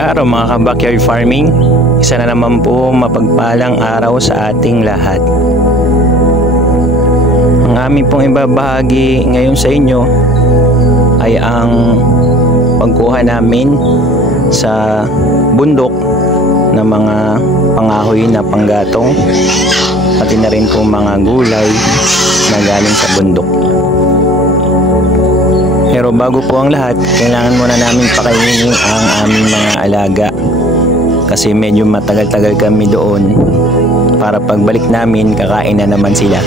araw mga ka-backyard farming. Isa na naman po mapagpalang araw sa ating lahat. Ang aming pong ibabahagi ngayon sa inyo ay ang pagkuha namin sa bundok ng mga pangahoy na panggatong, pati na rin po mga gulay na galing sa bundok. Pero bago po ang lahat, kailangan muna namin pakainin ang aming mga alaga kasi medyo matagal-tagal kami doon para pagbalik namin kakain na naman sila.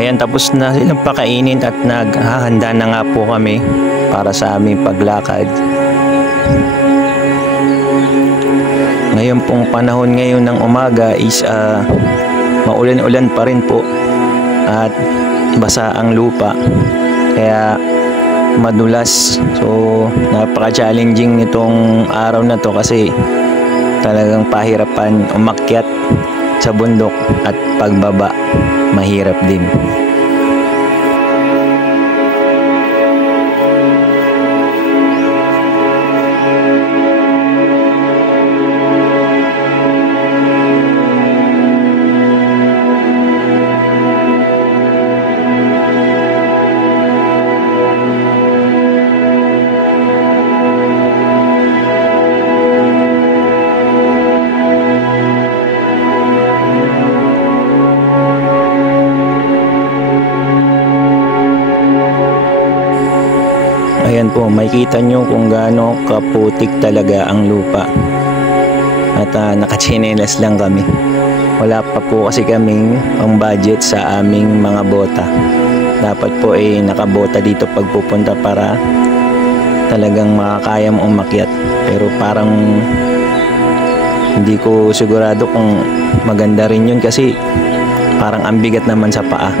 Ayan, tapos na silang pakainin at naghahanda na nga po kami para sa aming paglakad. Ngayon pong panahon ngayon ng umaga is maulan-ulan pa rin po at basa ang lupa, kaya madulas. So napaka-challenging nitong araw na to kasi talagang pahirapan umakyat sa bundok at pagbaba mahirap din. Ayan po, makikita nyo kung gaano kaputik talaga ang lupa. At nakachinelas lang kami. Wala pa po kasi kaming pang budget sa aming mga bota. Dapat po ay nakabota dito pag pupunta para talagang makakayang umakyat. Pero parang hindi ko sigurado kung maganda rin yun kasi parang ang bigat naman sa paa.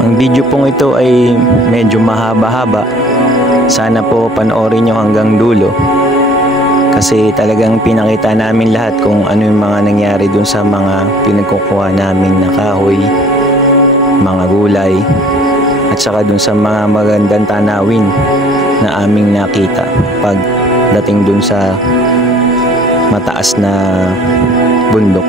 Ang video pong ito ay medyo mahaba-haba. Sana po panoorin nyo hanggang dulo. Kasi talagang pinakita namin lahat kung ano yung mga nangyari dun sa mga pinagkukuha namin na kahoy, mga gulay, at saka dun sa mga magandang tanawin na aming nakita pagdating dun sa mataas na bundok.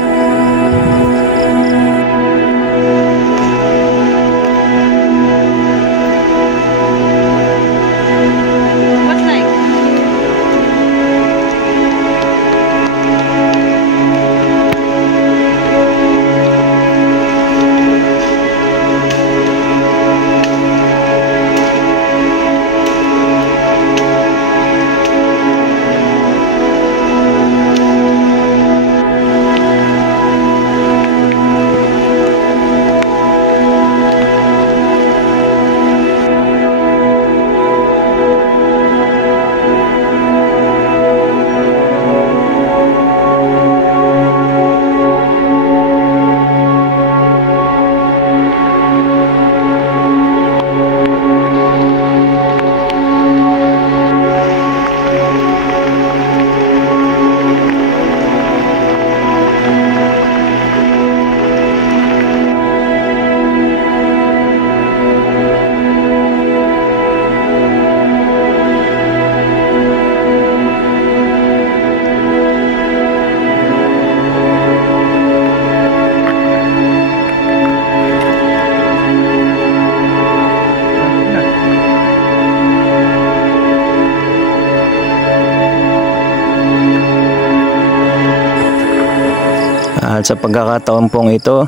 At sa pagkakataon pong ito,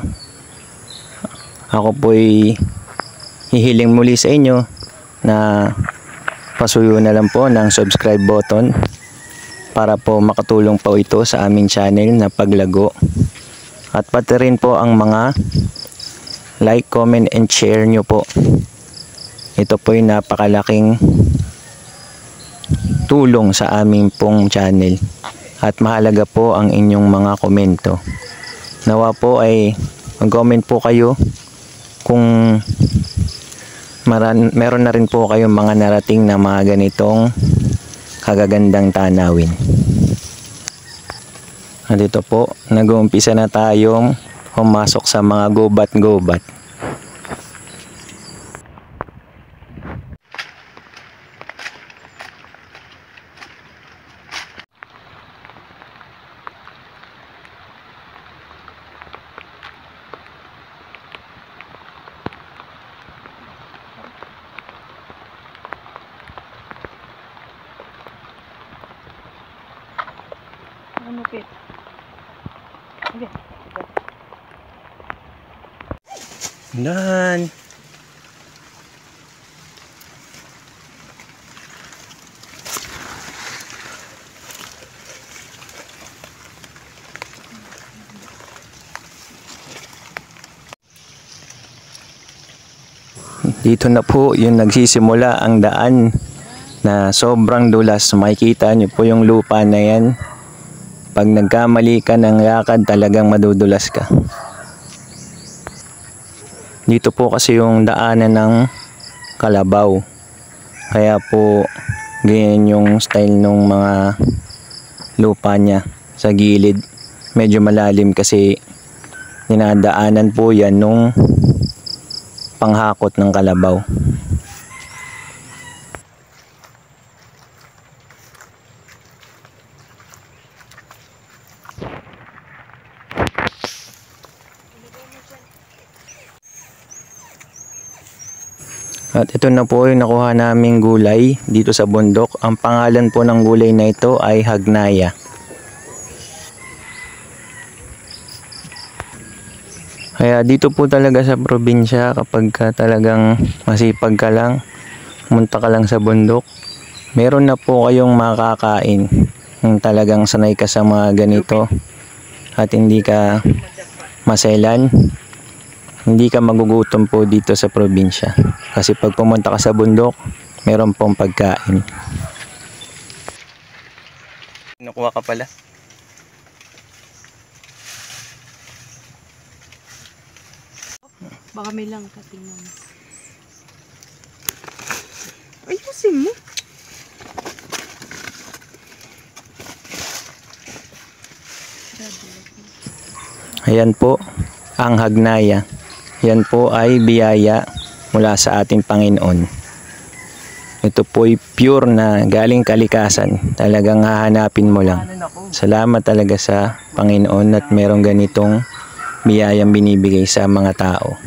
ako po'y hihiling muli sa inyo na pasuyo na lang po ng subscribe button para po makatulong po ito sa aming channel na paglago. At pati rin po ang mga like, comment, and share nyo po. Ito po'y napakalaking tulong sa aming pong channel. At mahalaga po ang inyong mga komento. Nawa po ay mag-comment po kayo kung meron na rin po kayong mga narating na mga ganitong kagagandang tanawin. At ito po, nag-uumpisa na tayong pumasok sa mga gubat-gubat. Manupit. Okay. Dan. Dito na po yung nagsisimula ang daan na sobrang dulas. Makikita nyo po yung lupa na yan. Pag nagkamali ka ng lakad, talagang madudulas ka. Dito po kasi yung daanan ng kalabaw. Kaya po ganyan yung style ng mga lupa niya sa gilid. Medyo malalim kasi dinadaanan po yan nung panghakot ng kalabaw. At ito na po yung nakuha naming gulay dito sa bundok. Ang pangalan po ng gulay na ito ay hagnaya. Kaya dito po talaga sa probinsya, kapag talagang masipag ka lang, pumunta ka lang sa bundok, meron na po kayong makakain. Kung talagang sanay ka sa mga ganito at hindi ka maselan, hindi ka magugutom po dito sa probinsya. Kasi pag pumunta ka sa bundok, meron pong pagkain. Nakuha ka pala. Baka may lang katingnan. Ayusin mo. Ayan po ang hagnaya. Yan po ay biyaya mula sa ating Panginoon. Ito po ay pure na galing kalikasan. Talagang hahanapin mo lang. Salamat talaga sa Panginoon at merong ganitong biyayang binibigay sa mga tao.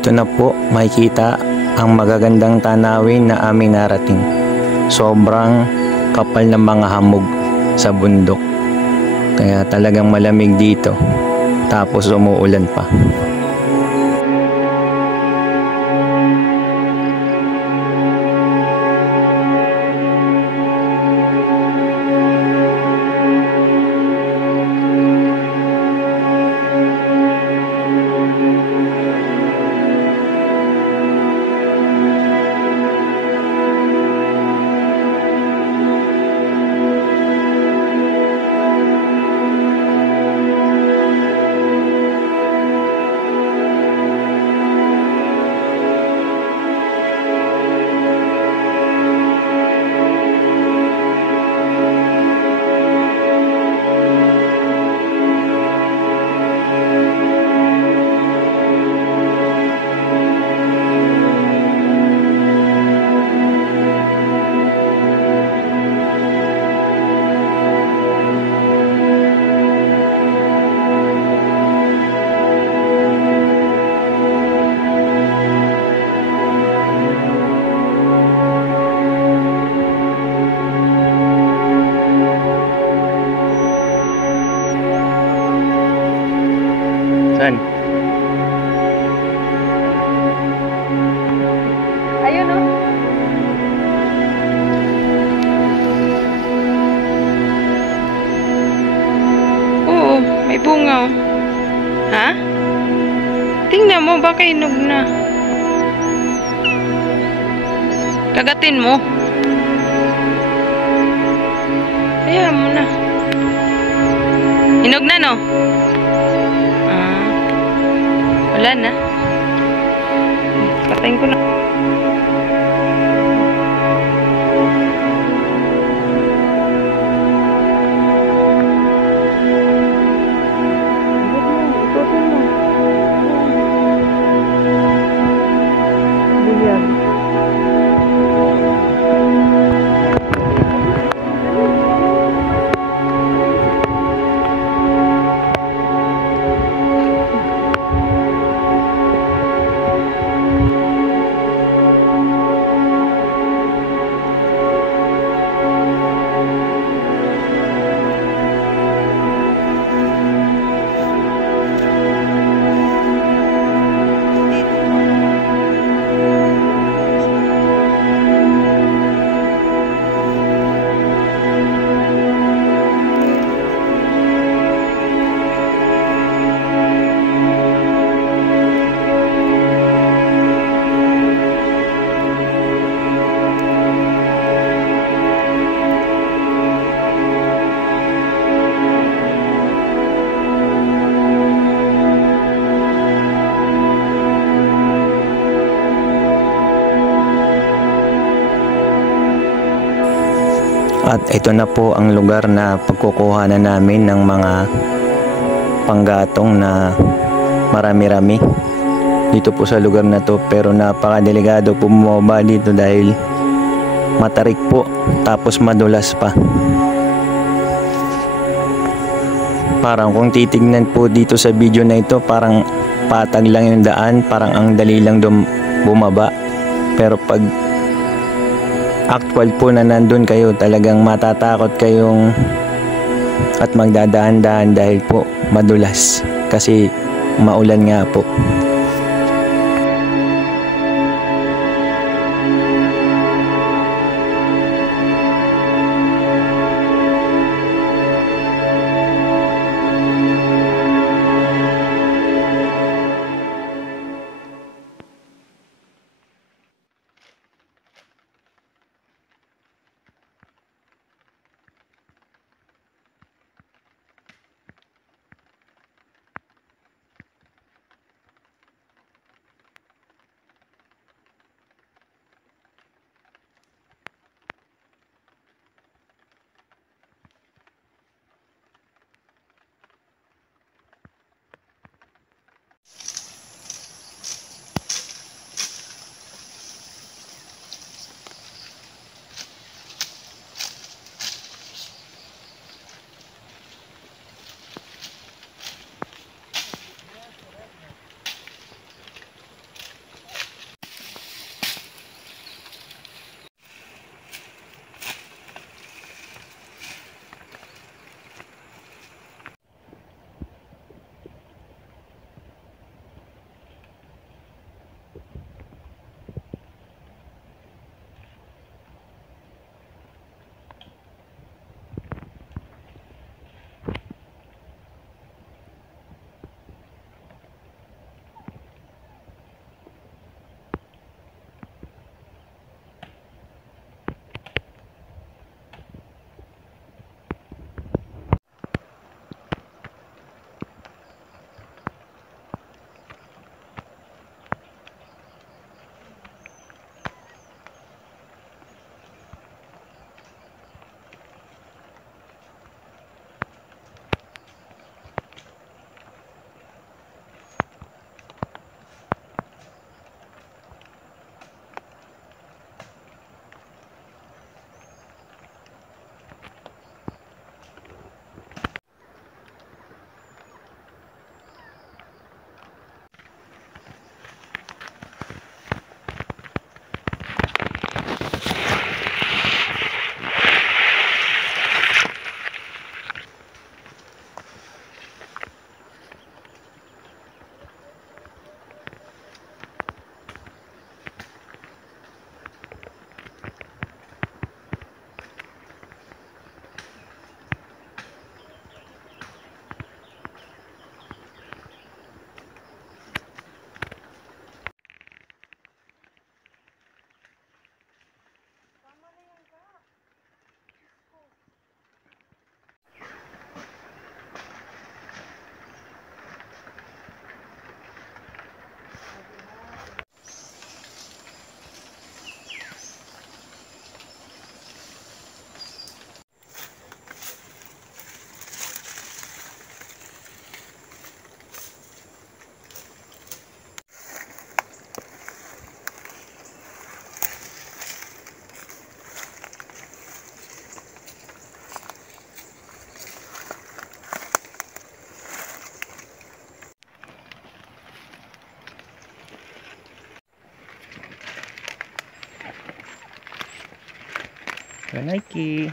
dito na po makikita ang magagandang tanawin na aming narating. Sobrang kapal ng mga hamog sa bundok. Kaya talagang malamig dito. Tapos umuulan pa. Saan? Ayun, oh. Oo, may bunga, oh. Ha? Tingnan mo, baka hinog na. Kagatin mo. Hayaan mo na. Hinog na, no? Ah, wala na. Patayin ko na. At ito na po ang lugar na pagkukuhanan namin ng mga panggatong na marami-rami dito po sa lugar na to, pero napakadelikado po bumaba dito dahil matarik po tapos madulas pa. Parang kung titignan po dito sa video na ito, parang patag lang yung daan, parang ang dali lang bumaba, pero pag actual po na nandun kayo, talagang matatakot kayong at magdadaan-daan dahil po madulas kasi maulan nga po. Nike.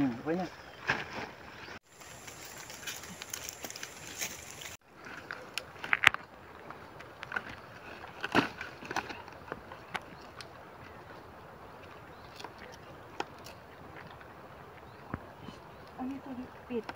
Okay na. Ano ito? Higpit.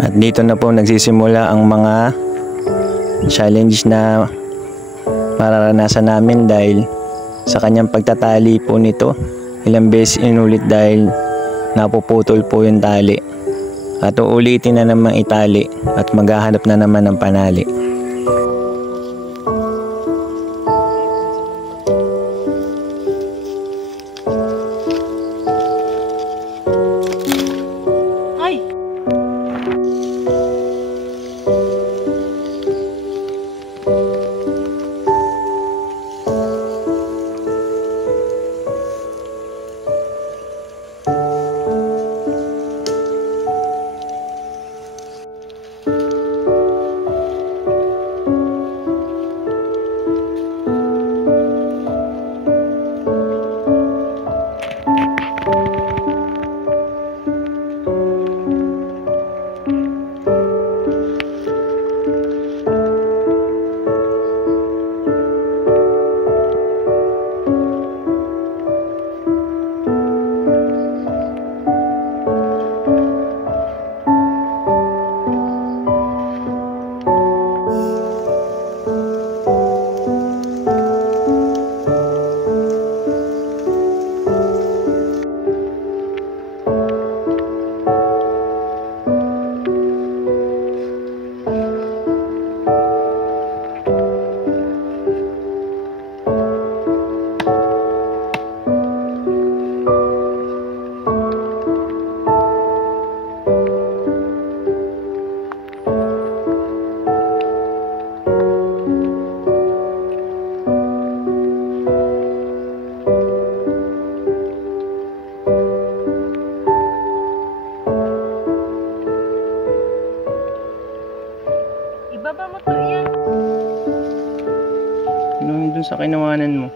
At dito na po nagsisimula ang mga challenge na mararanasan namin dahil sa kanyang pagtatali po nito. Ilang beses inulit dahil napuputol po yung tali. At uulitin na naman itali at maghahanap na naman ng panali. Ay! Ibaba mo to yan. Ano yung dun sa kinawanan mo?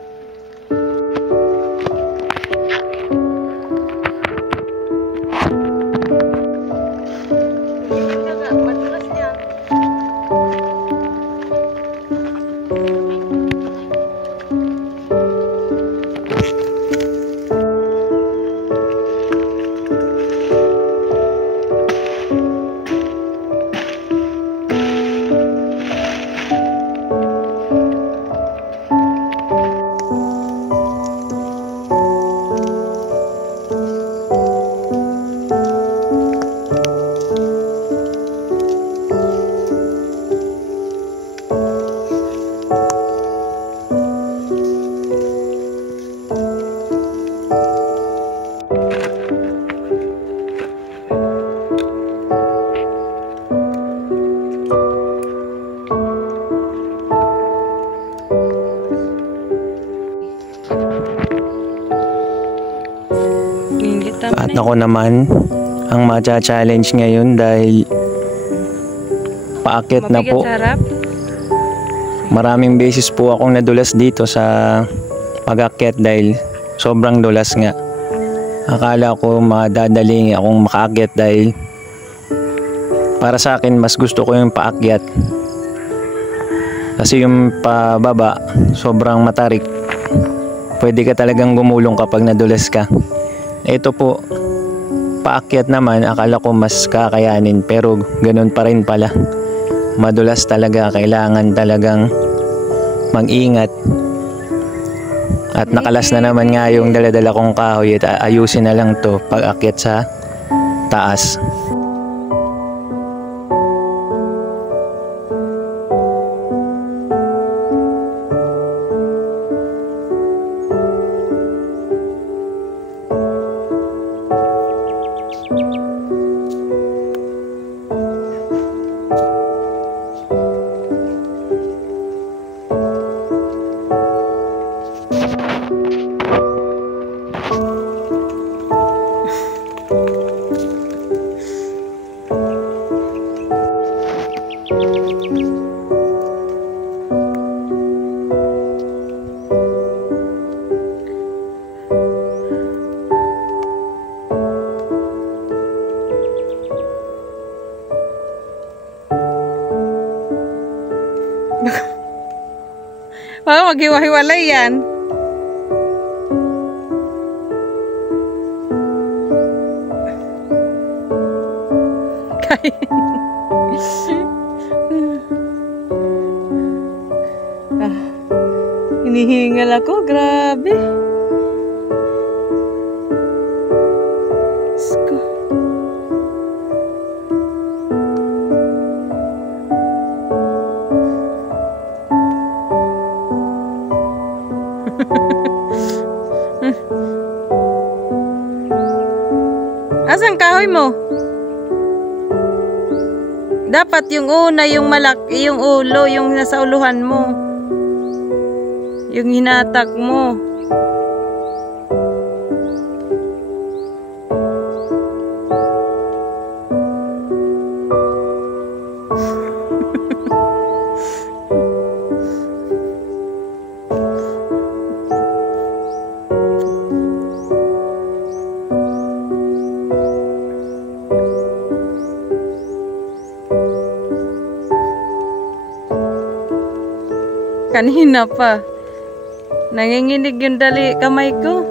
Madulas yan. ako naman ang matcha-challenge ngayon dahil paakyat na Mabigat po. sa harap. Maraming beses po akong nadulas dito sa pag-akyat dahil sobrang dulas nga. Akala ko madadaling akong makaakyat dahil para sa akin mas gusto ko yung paakyat. Kasi yung pababa sobrang matarik. Pwede ka talagang gumulong kapag nadulas ka. Ito po, paakyat naman akala ko mas kakayanin pero ganun pa rin pala. Madulas talaga, kailangan talagang mag-ingat. At nakalas na naman nga yung daladala kong kahoy at ayusin na lang to pag akyat sa taas. Baka maghiwa-hiwalay yan. Hinihingal ako, grabe. Sko. Asan kahoy mo? Dapat yung una, yung malaki, yung ulo, yung nasa uluhan mo. Yung hinatak mo. Kanina pa. Nanginginig yung kamay ko.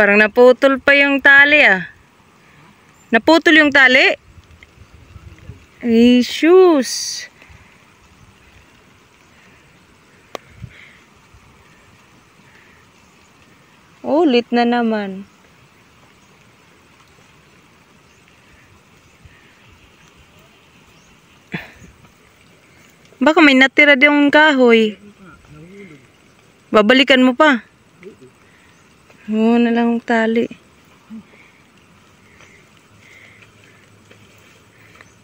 Parang naputol pa yung tali ah. Naputol yung tali? Ay, shoes. Ulit na naman. Baka may natira yung kahoy. Babalikan mo pa. Oo na lang ang tali.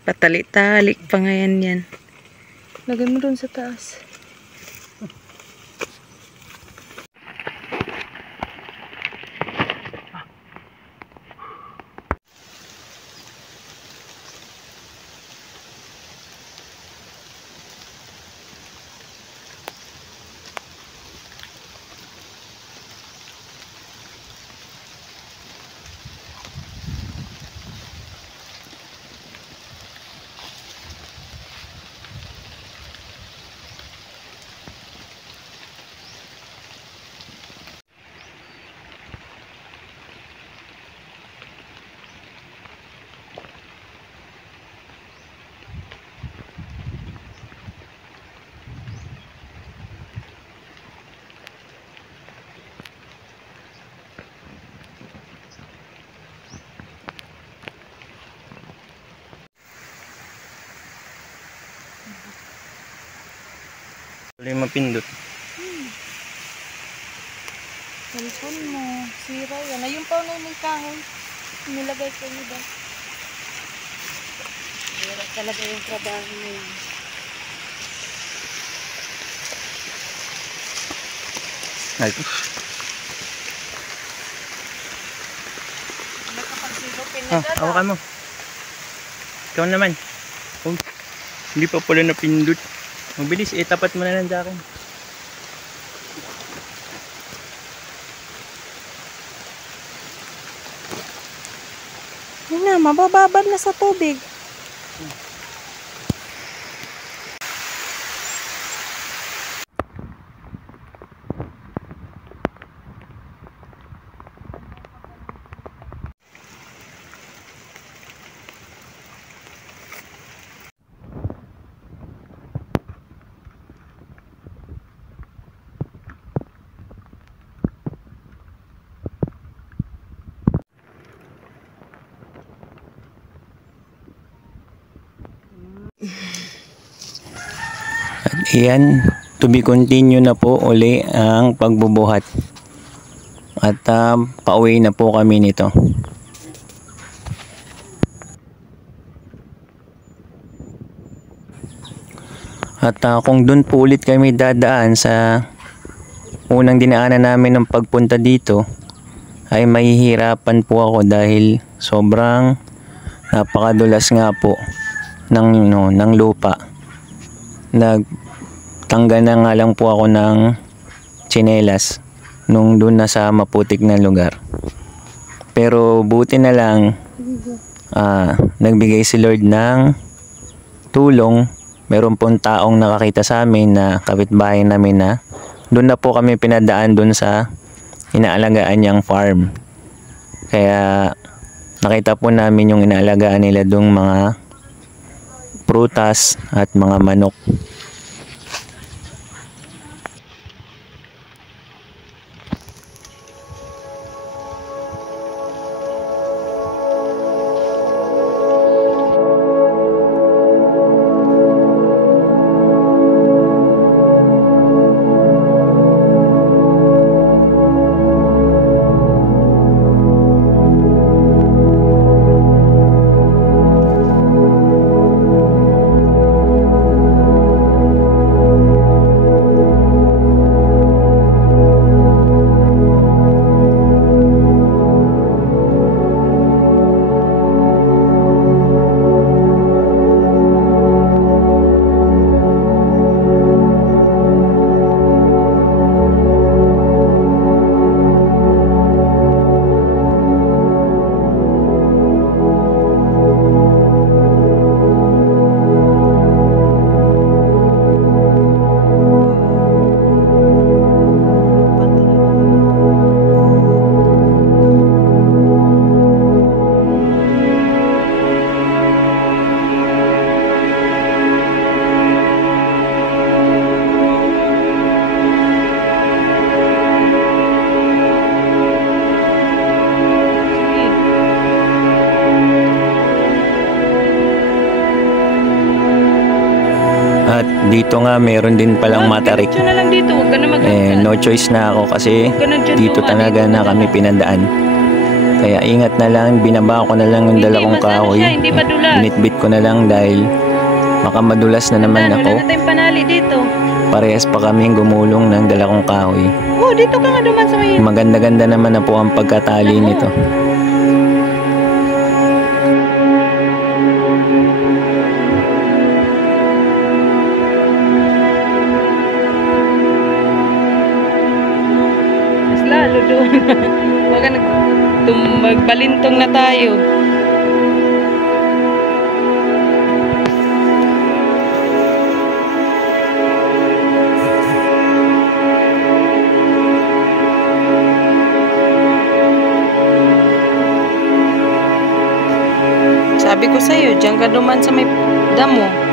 Patali-tali pa ngayon yan. Lagay mo doon sa taas. Wala yung mapindot. Cellphone mo. Sira yan. Ayun pa na yung kahoy. Nilagay ko niyo ba? Hirap talaga yung trabaho na yun. Ay. Nakapagsilupin na Oh, hawakan mo. Ikaw naman. Oh, hindi pa pala napindot. Mabilis, tapat mo na lang sa akin. Yun na, mabababad na sa tubig. At iyan, to be continue na po uli ang pagbubuhat. At pauwi na po kami nito. At kung doon po ulit kami dadaan sa unang dinaanan namin ng pagpunta dito, ay mahihirapan po ako dahil sobrang napakadulas nga po ng lupa. Nagtanggal na nga lang po ako ng tsinelas nung doon na sa maputik na lugar. Pero buti na lang nagbigay si Lord ng tulong. Meron pong taong nakakita sa amin na kapitbahay namin na doon na po kami pinadaan doon sa inaalagaan niyang farm. Kaya nakita po namin yung inaalagaan nila doong mga prutas at mga manok. At dito nga meron din palang matarik. Diretso na lang dito, huwag ka na maghagdan. No choice na ako kasi Huwag ka na dyan dito dumaan, talaga dito na ka kami lang. pinadaan. Kaya ingat na lang, binaba ko na lang yung Hindi, dalawang masano kahoy. siya, hindi madulas. Binitbit ko na lang dahil baka madulas na naman Wala ako. na tayong panali dito. Parehas pa kaming gumulong ng dalawang kahoy. Oh, dito ka nga duman sa may... Maganda-ganda naman na po ang pagkatali Ako. nito. Mas lalo doon. Huwag ka magbalintong na tayo. Sabi ko sa'yo, diyan ka duman sa may damo.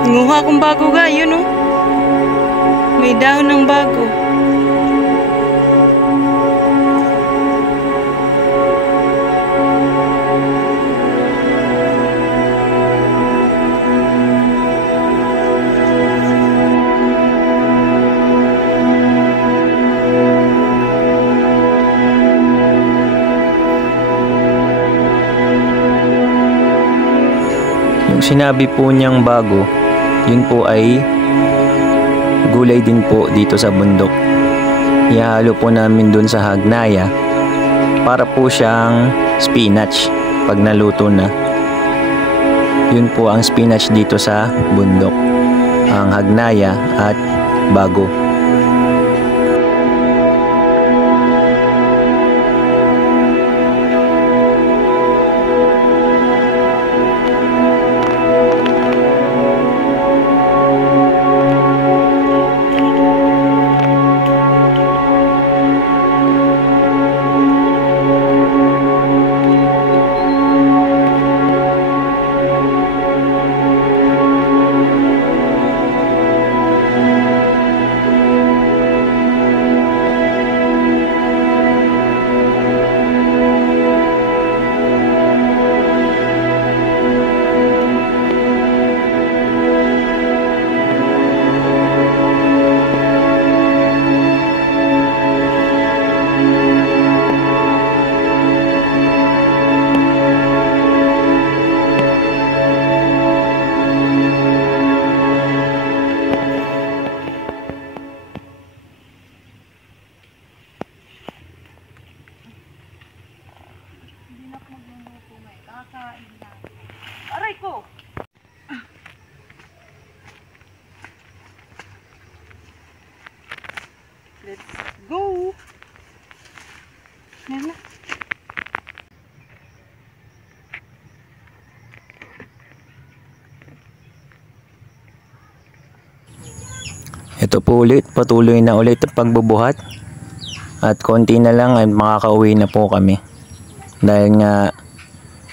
Nguha akong bago ga, yun oh. May dahon ng bago. Yung sinabi po niyang bago, yun po ay gulay din po dito sa bundok. Ihalo po namin dun sa hagnaya para po siyang spinach pag naluto na. Yun po ang spinach dito sa bundok, ang hagnaya at bago. Aray ko! Let's go! Yan na. Ito po ulit, patuloy na ulit ang pagbubuhat. At konti na lang ay makakauwi na po kami. Dahil nga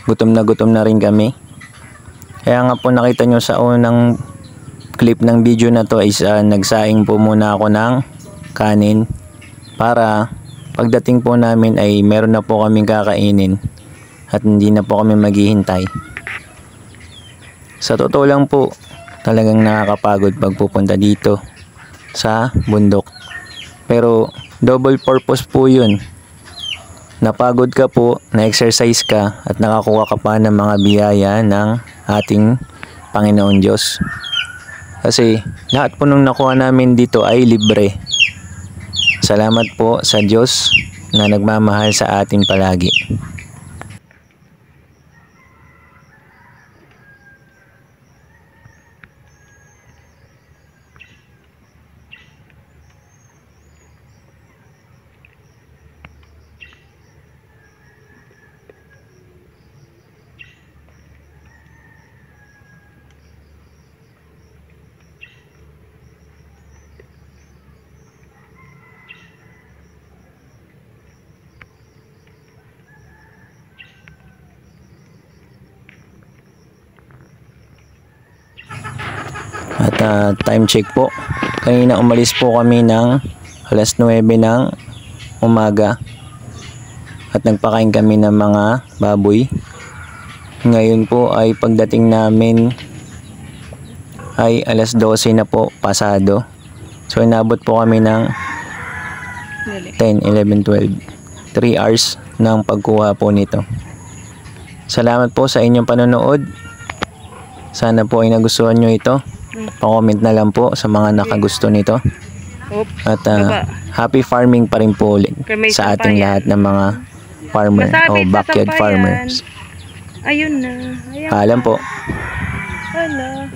gutom na rin kami. Kaya nga po nakita nyo sa unang clip ng video na to is nagsaing po muna ako ng kanin para pagdating po namin ay meron na po kaming kakainin at hindi na po kami maghihintay. Sa totoo lang po, talagang nakakapagod pagpupunta dito sa bundok. Pero double purpose po yun. Napagod ka po, na-exercise ka at nakakuha ka pa ng mga biyaya ng ating Panginoon Diyos. Kasi lahat po nung nakuha namin dito ay libre. Salamat po sa Diyos na nagmamahal sa atin palagi. At time check po. Kanina umalis po kami ng alas 9 ng umaga. At nagpakain kami ng mga baboy. Ngayon po ay pagdating namin ay alas 12 na po pasado. So inabot po kami ng 10, 11, 12. 3 hours ng pagkuha po nito. Salamat po sa inyong panonood. Sana po ay nagustuhan nyo ito. Pa-comment na lang po sa mga nakagusto nito. At happy farming pa rin po ulit sa ating lahat ng mga farmer o backyard farmers. Ayun na. Paalam po. Hala.